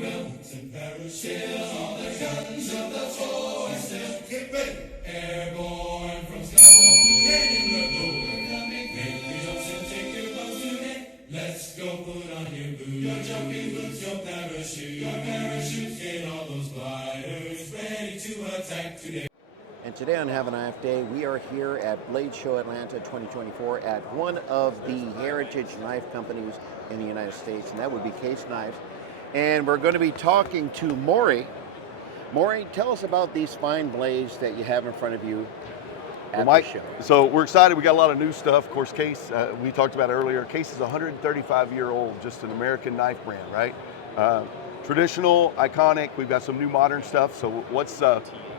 boots and parachute on the guns of the force. Get ready. Airborne from skies up to head in the door. Coming, make your jumps and take your bows today. Let's go put on your boots, your jumping boots, your parachutes, get all those gliders ready to attack today. And today on Have a Knife Day, we are here at Blade Show Atlanta 2024 at one of the heritage knife companies in the United States, and that would be Case Knives. And we're going to be talking to Maury. Maury, tell us about these fine blades that you have in front of you at Mike, the show. so we're excited. We got a lot of new stuff. Of course, Case, we talked about it earlier. Case is 135-year-old, just an American knife brand, right? Traditional, iconic. We've got some new modern stuff. So what's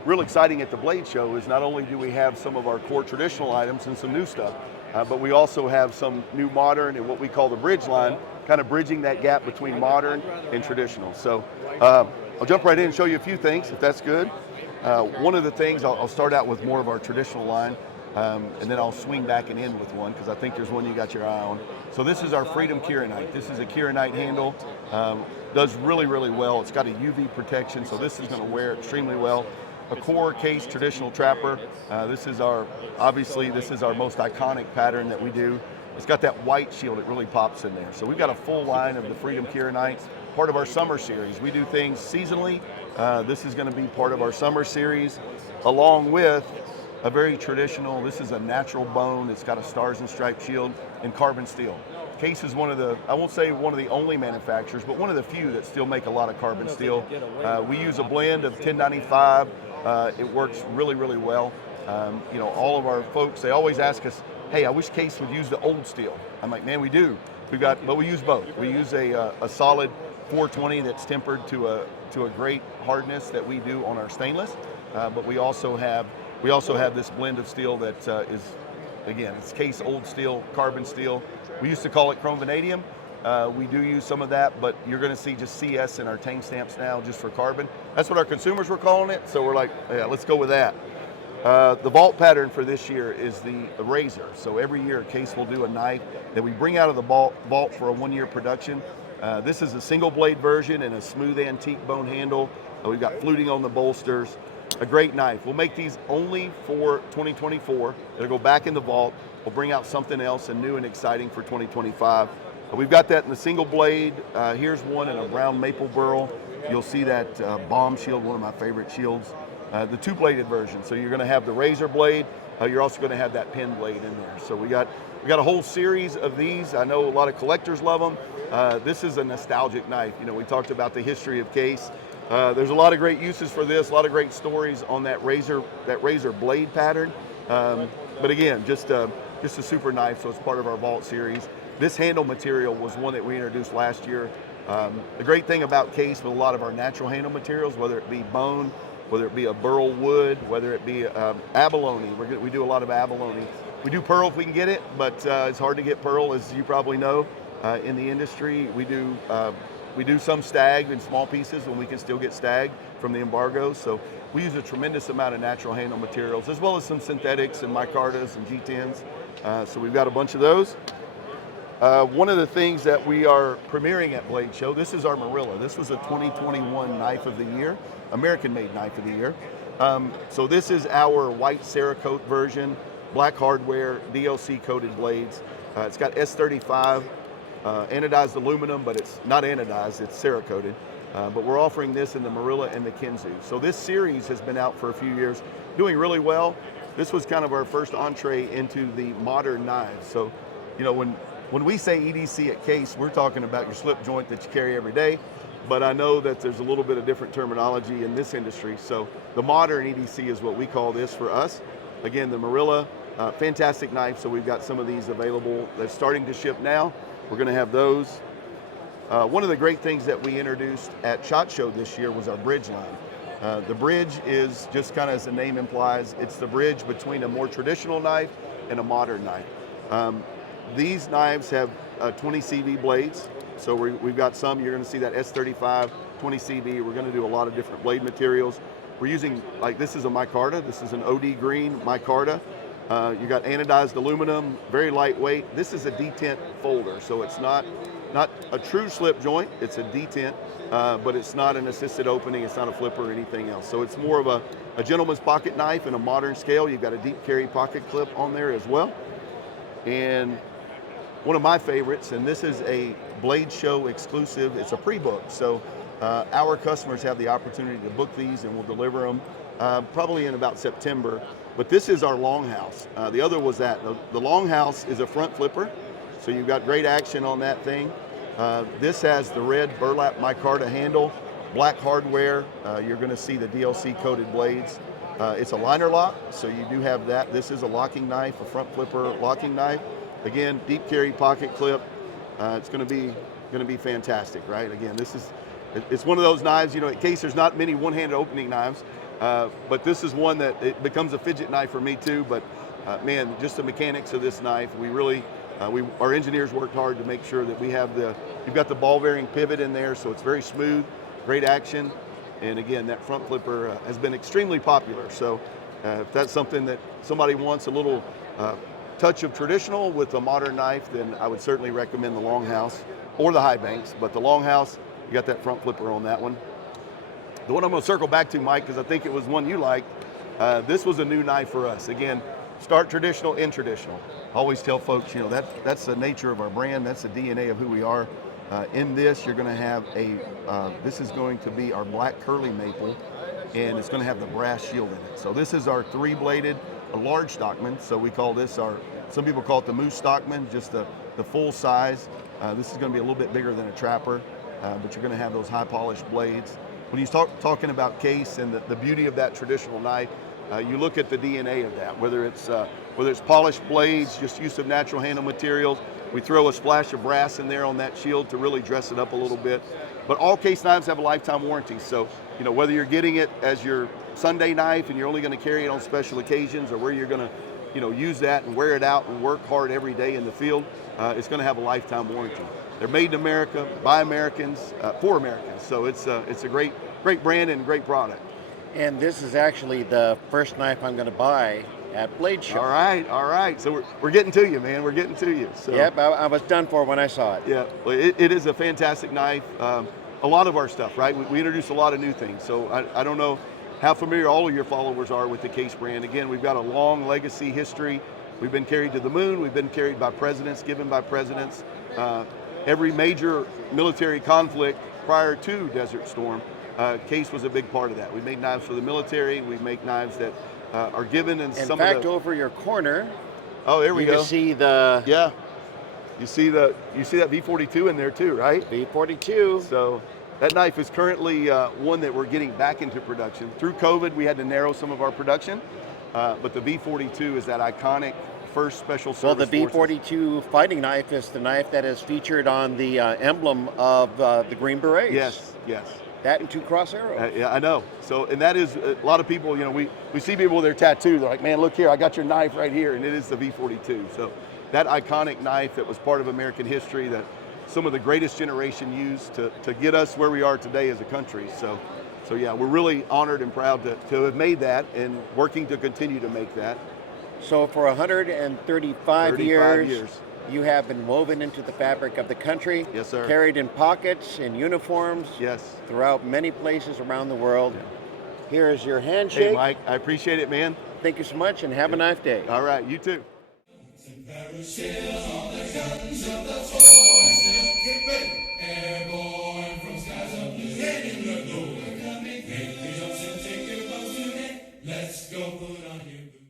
real exciting at the Blade Show is not only do we have some of our core traditional items and some new stuff, but we also have some new modern and what we call the bridge line, kind of bridging that gap between modern and traditional. So I'll jump right in and show you a few things, if that's good. One of the things, I'll start out with more of our traditional line, and then I'll swing back and in with one, because I think there's one you got your eye on. So this is our Freedom Kirianite. This is a Kirianite handle. Does really, really well. It's got a UV protection, so this is going to wear extremely well. A core Case traditional trapper. This is our most iconic pattern that we do. It's got that white shield, it really pops in there. So we've got a full line of the Freedom Kirianite, part of our summer series. We do things seasonally. This is going to be part of our summer series, along with a very traditional, this is a natural bone. It's got a stars and stripes shield and carbon steel. Case is one of the, I won't say one of the only manufacturers, but one of the few that still make a lot of carbon steel. We use a blend of 1095. It works really, really well. You know, all of our folks, they always ask us, hey, I wish Case would use the old steel. I'm like, man, we do. But we use both. We use a solid 420 that's tempered to a great hardness that we do on our stainless. But we also have this blend of steel that is, again, it's Case old steel, carbon steel. We used to call it chrome vanadium. We do use some of that, but you're going to see just CS in our tang stamps now just for carbon. That's what our consumers were calling it, so we're like, yeah, let's go with that. The vault pattern for this year is the razor. So every year Case will do a knife that we bring out of the vault for a one-year production. This is a single blade version and a smooth antique bone handle. We've got fluting on the bolsters. A great knife. We'll make these only for 2024. It'll go back in the vault. We'll bring out something else and new and exciting for 2025. We've got that in the single blade. Here's one in a brown maple burl. You'll see that bomb shield, one of my favorite shields. The two-bladed version. So you're going to have the razor blade. You're also going to have that pen blade in there. So we got a whole series of these. I know a lot of collectors love them. This is a nostalgic knife. You know, we talked about the history of Case. There's a lot of great uses for this. A lot of great stories on that razor blade pattern. But again, just a super knife. So it's part of our vault series. This handle material was one that we introduced last year. The great thing about Case with a lot of our natural handle materials, whether it be bone, whether it be a burl wood, whether it be abalone, we do a lot of abalone. We do pearl if we can get it, but it's hard to get pearl, as you probably know, in the industry. We do some stag in small pieces when we can still get stag from the embargoes. So we use a tremendous amount of natural handle materials, as well as some synthetics and micartas and G10s. So we've got a bunch of those. One of the things that we are premiering at Blade Show, this is our Marilla. This was a 2021 Knife of the Year, American-made Knife of the Year. So this is our white Cerakote version, black hardware, DLC-coated blades. It's got S35 anodized aluminum, but it's not anodized, it's Cerakoted. But we're offering this in the Marilla and the Kinzu. So this series has been out for a few years, doing really well. This was kind of our first entree into the modern knives. So, you know, when we say EDC at Case, we're talking about your slip joint that you carry every day, but I know that there's a little bit of different terminology in this industry. So the modern EDC is what we call this for us. Again, the Marilla, fantastic knife. So we've got some of these available. They're starting to ship now. We're gonna have those. One of the great things that we introduced at SHOT Show this year was our bridge line. The bridge is just kind of, as the name implies, it's the bridge between a more traditional knife and a modern knife. These knives have 20 CV blades. So we've got some, you're gonna see that S35, 20 CV. We're gonna do a lot of different blade materials. We're using, like, this is a micarta. This is an OD green micarta. You got anodized aluminum, very lightweight. This is a detent folder, so it's not not a true slip joint. It's a detent, but it's not an assisted opening. It's not a flipper or anything else. So it's more of a gentleman's pocket knife in a modern scale. You've got a deep carry pocket clip on there as well. And one of my favorites, and this is a Blade Show exclusive. It's a pre-book, so our customers have the opportunity to book these, and we'll deliver them probably in about September. But this is our Longhouse. The other was that the Longhouse is a front flipper, so you've got great action on that thing. This has the red burlap micarta handle, black hardware. You're going to see the DLC coated blades. It's a liner lock, so you do have that. This is a locking knife, a front flipper locking knife. Again, deep carry pocket clip. It's going to be fantastic, right? Again, it's one of those knives. You know, in case there's not many one-handed opening knives, but this is one that it becomes a fidget knife for me too. But man, just the mechanics of this knife, we really, our engineers worked hard to make sure that you've got the ball bearing pivot in there, so it's very smooth, great action. And again, that front flipper has been extremely popular. So if that's something that somebody wants, a little touch of traditional with a modern knife, then I would certainly recommend the Longhouse or the High Banks. But the Longhouse, you got that front flipper on that one. The one I'm going to circle back to, Mike, because I think it was one you liked. This was a new knife for us. Again, start traditional, end traditional. I always tell folks, you know, that's the nature of our brand. That's the DNA of who we are. In this, you're going to have this is going to be our black curly maple, and it's going to have the brass shield in it. So this is our 3-bladed, a large Stockman. So we call this some people call it the Moose Stockman, just the full size. This is going to be a little bit bigger than a Trapper, but you're going to have those high polished blades. When you start talking about case and the beauty of that traditional knife, you look at the DNA of that, whether it's polished blades, just use of natural handle materials. We throw a splash of brass in there on that shield to really dress it up a little bit. But all case knives have a lifetime warranty. So, you know, whether you're getting it as your Sunday knife and you're only going to carry it on special occasions, or where you're going to, you know, use that and wear it out and work hard every day in the field, it's going to have a lifetime warranty. They're made in America, by Americans, for Americans. So it's a great brand and great product. And this is actually the first knife I'm going to buy at Blade Show. All right. So we're getting to you, man. We're getting to you. So. Yep, I was done for when I saw it. Yeah, well, it is a fantastic knife. A lot of our stuff, right? We introduce a lot of new things. So I don't know how familiar all of your followers are with the Case brand. Again, we've got a long legacy history. We've been carried to the moon. We've been carried by presidents, given by presidents. Every major military conflict prior to Desert Storm, Case was a big part of that. We make knives for the military. We make knives that are given in some fact, of the, over your corner, oh, there we go. You can see the you see that V42 in there too, right? V42. So that knife is currently one that we're getting back into production. Through COVID, we had to narrow some of our production, but the V42 is that iconic first special service. Well, the forces. V42 fighting knife is the knife that is featured on the emblem of the Green Berets. Yes. That and 2 cross arrows. Yeah, I know. So, and that is a lot of people. You know, we see people with their tattoo. They're like, man, look here, I got your knife right here, and it is the V42. So, that iconic knife that was part of American history that some of the greatest generation used to get us where we are today as a country. So yeah, we're really honored and proud to have made that and working to continue to make that. So for 135 years, you have been woven into the fabric of the country. Yes, sir. Carried in pockets, in uniforms. Yes. Throughout many places around the world. Yeah. Here is your handshake. Hey, Mike, I appreciate it, man. Thank you so much, and have a nice day. All right, you too.